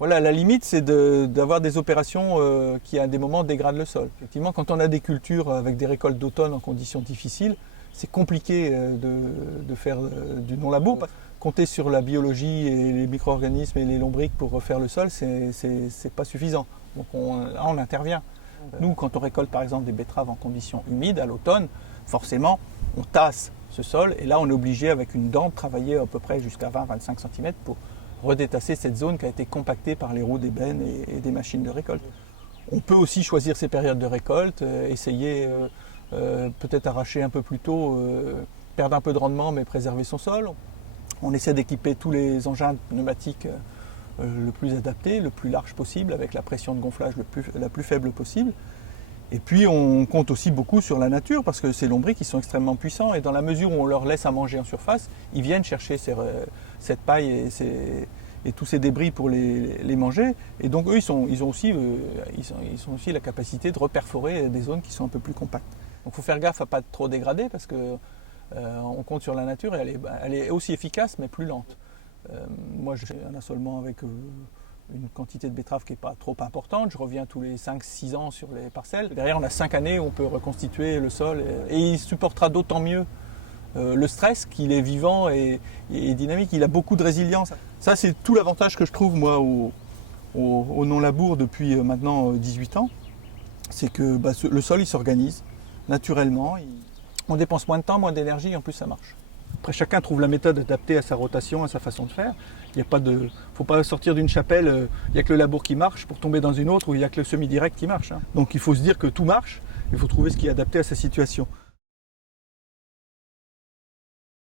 Voilà, la limite, c'est d'avoir des opérations qui, à des moments, dégradent le sol. Effectivement, quand on a des cultures avec des récoltes d'automne en conditions difficiles, c'est compliqué de faire du non-labour. Compter sur la biologie et les micro-organismes et les lombriques pour refaire le sol, c'est pas suffisant. Donc là, on intervient. Nous, quand on récolte par exemple des betteraves en conditions humides à l'automne, forcément, on tasse ce sol et là, on est obligé avec une dent de travailler à peu près jusqu'à 20-25 cm pour redétasser cette zone qui a été compactée par les roues d'ébène et des machines de récolte. On peut aussi choisir ces périodes de récolte, essayer peut-être arracher un peu plus tôt, perdre un peu de rendement mais préserver son sol. On essaie d'équiper tous les engins pneumatiques le plus adapté, le plus large possible, avec la pression de gonflage la plus faible possible. Et puis on compte aussi beaucoup sur la nature, parce que ces lombrics ils sont extrêmement puissants, et dans la mesure où on leur laisse à manger en surface, ils viennent chercher cette paille et tous ces débris pour les manger. Et donc eux, ils ont aussi la capacité de reperforer des zones qui sont un peu plus compactes. Donc il faut faire gaffe à ne pas trop dégrader, parce que on compte sur la nature, et elle est aussi efficace, mais plus lente. Moi, je fais un assolement avec une quantité de betteraves qui n'est pas trop importante. Je reviens tous les 5-6 ans sur les parcelles. Derrière, on a 5 années où on peut reconstituer le sol. Et il supportera d'autant mieux le stress qu'il est vivant et dynamique. Il a beaucoup de résilience. Ça, c'est tout l'avantage que je trouve, moi, au non-labour depuis maintenant 18 ans. C'est que le sol, il s'organise naturellement. On dépense moins de temps, moins d'énergie, et en plus, ça marche. Après, chacun trouve la méthode adaptée à sa rotation, à sa façon de faire. Il ne faut pas sortir d'une chapelle, il n'y a que le labour qui marche pour tomber dans une autre où il n'y a que le semi-direct qui marche. Donc il faut se dire que tout marche, il faut trouver ce qui est adapté à sa situation.